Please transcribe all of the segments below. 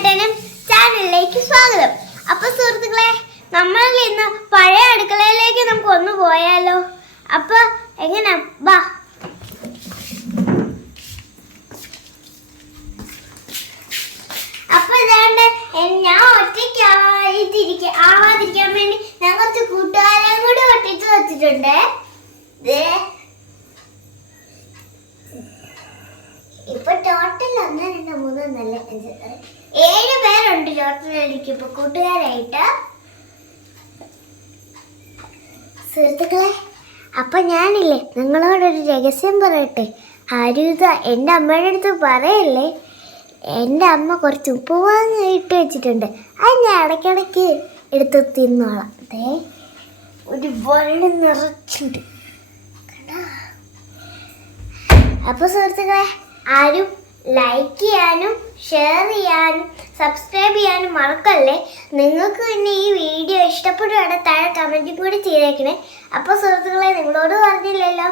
ചേട്ടനും ചാനലിലേക്ക് സ്വാഗതം. അപ്പൊ സുഹൃത്തുക്കളെ, നമ്മൾ ഇന്ന് പഴയ അടുക്കളയിലേക്ക് നമുക്ക് ഒന്ന് പോയാലോ? അപ്പൊ എങ്ങനെ വാ. അപ്പൊ ഇതാണ്ട് ഞാൻ ആവാതിരിക്കാൻ വേണ്ടി ഞാൻ കുറച്ച് കൂട്ടുകാരെയും കൂടി ഒട്ടിച്ച് വെച്ചിട്ടുണ്ട്. ഇപ്പൊ ടോട്ടൽ 1 2 3 4 5 6 7 പേരുണ്ട് ടോട്ടൽ എനിക്ക് ഇപ്പൊ കൂട്ടുകാരായിട്ട്. സുഹൃത്തുക്കളെ, അപ്പൊ ഞാനില്ലേ നിങ്ങളോടൊരു രഹസ്യം പറയട്ടെ. ആരും ഇത് എൻ്റെ അമ്മയുടെ അടുത്ത് പറയല്ലേ. എൻ്റെ അമ്മ കുറച്ച് ഉപ്പുമാങ്ങ ഇട്ട് വെച്ചിട്ടുണ്ട്. അത് ഞാൻ ഇടയ്ക്കിടയ്ക്ക് എടുത്ത് തിന്നോളാം. ഒരു വെള്ളം നിറച്ചുണ്ട്. അപ്പോൾ സുഹൃത്തുക്കളെ, ആരും ലൈക്ക് ചെയ്യാനും ഷെയർ ചെയ്യാനും സബ്സ്ക്രൈബ് ചെയ്യാനും മറക്കല്ലേ. നിങ്ങൾക്ക് പിന്നെ ഈ വീഡിയോ ഇഷ്ടപ്പെടുകയാണെങ്കിൽ താഴെ കമൻറ്റിൽ കൂടി ചെയ്തേക്കണേ. അപ്പോൾ സുഹൃത്തുക്കളെ, നിങ്ങളോട് പറഞ്ഞില്ലല്ലോ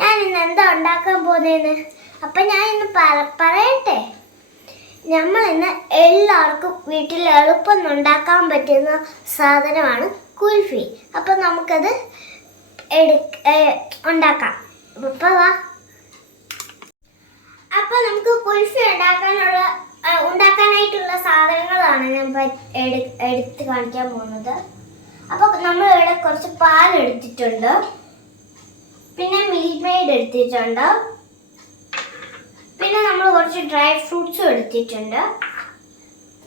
ഞാൻ ഇന്ന് എന്താ ഉണ്ടാക്കാൻ പോകുന്നതെന്ന്. അപ്പം ഞാൻ ഇന്ന് പറയട്ടെ. നമ്മൾ ഇന്ന് എല്ലാവർക്കും വീട്ടിൽ എളുപ്പം ഉണ്ടാക്കാൻ പറ്റുന്ന സാധനമാണ് കുൽഫി. അപ്പം നമുക്കത് ഉണ്ടാക്കാം. ഇപ്പം വാ. അപ്പൊ നമുക്ക് കുൽഫി ഉണ്ടാക്കാനായിട്ടുള്ള സാധനങ്ങളാണ് ഞാൻ എടുത്ത് കാണിക്കാൻ പോകുന്നത്. അപ്പൊ നമ്മൾ ഇവിടെ കുറച്ച് പാൽ എടുത്തിട്ടുണ്ട്, പിന്നെ മിൽക്ക് മെയ്ഡ് എടുത്തിട്ടുണ്ട്, പിന്നെ നമ്മൾ കുറച്ച് ഡ്രൈ ഫ്രൂട്ട്സും എടുത്തിട്ടുണ്ട്,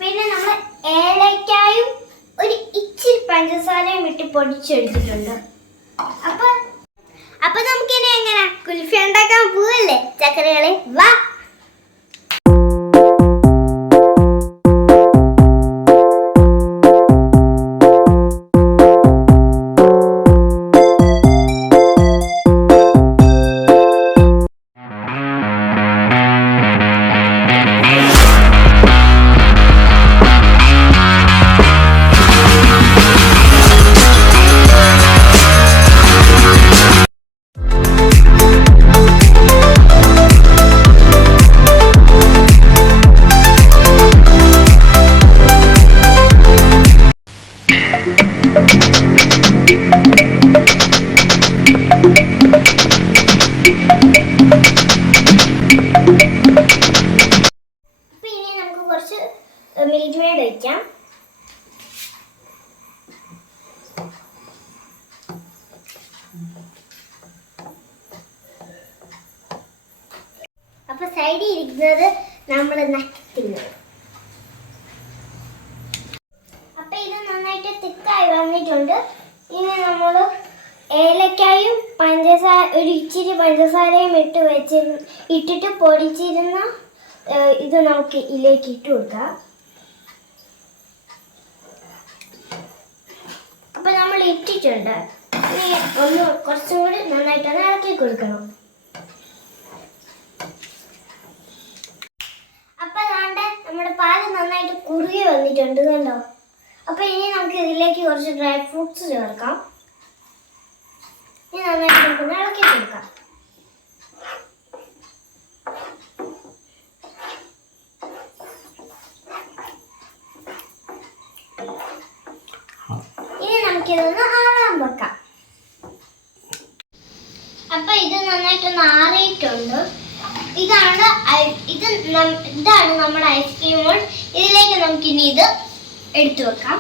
പിന്നെ നമ്മൾ ഏലക്കായും ഒരു ഇച്ചിരി പഞ്ചസാരയും ഇട്ട് പൊടിച്ചെടുത്തിട്ടുണ്ട്. അപ്പൊ നമുക്കിനി എങ്ങനെ കുൽഫി ഉണ്ടാക്കാൻ പോവല്ലേ ചക്കരകളെ? വാ. മിൽക്ക് മെയ്ഡ് വയ്ക്കാം. അപ്പൊ സൈഡിൽ ഇരിക്കുന്നത് നമ്മൾ നക്കിക്കുന്നത്. അപ്പൊ ഇത് നന്നായിട്ട് തിക്കായി വന്നിട്ടുണ്ട്. ഇനി നമ്മൾ ഏലക്കായും ഒരു ഇച്ചിരി പഞ്ചസാരയും ഇട്ടിട്ട് പൊടിച്ചിരുന്ന ഇത് നമുക്ക് ഇതിലേക്ക് ഇട്ട് കൊടുക്കാം. അപ്പൊ നമ്മൾ ഇട്ടിട്ടുണ്ട്. ഇനി ഒന്ന് കുറച്ചും കൂടി നന്നായിട്ടൊന്ന് ഇളക്കി കൊടുക്കണം. അപ്പൊ അതാണ്ട് നമ്മുടെ പാല് നന്നായിട്ട് കുറുകി വന്നിട്ടുണ്ട്, കണ്ടോ? അപ്പൊ ഇനി നമുക്ക് ഇതിലേക്ക് കുറച്ച് ഡ്രൈ ഫ്രൂട്ട്സ് ചേർക്കാം. ഇനി നന്നായിട്ട് നമുക്കൊന്ന് ഇളക്കി കൊടുക്കാം. ഇതൊന്ന് ആറാൻ വെക്കാം. അപ്പൊ ഇത് നന്നായിട്ടൊന്ന് ആറിയിട്ടുണ്ട്. ഇതാണ് നമ്മുടെ ഐസ്ക്രീം മോൾഡ്. ഇതിലേക്ക് നമുക്കിനി ഇത് എടുത്തു വെക്കാം.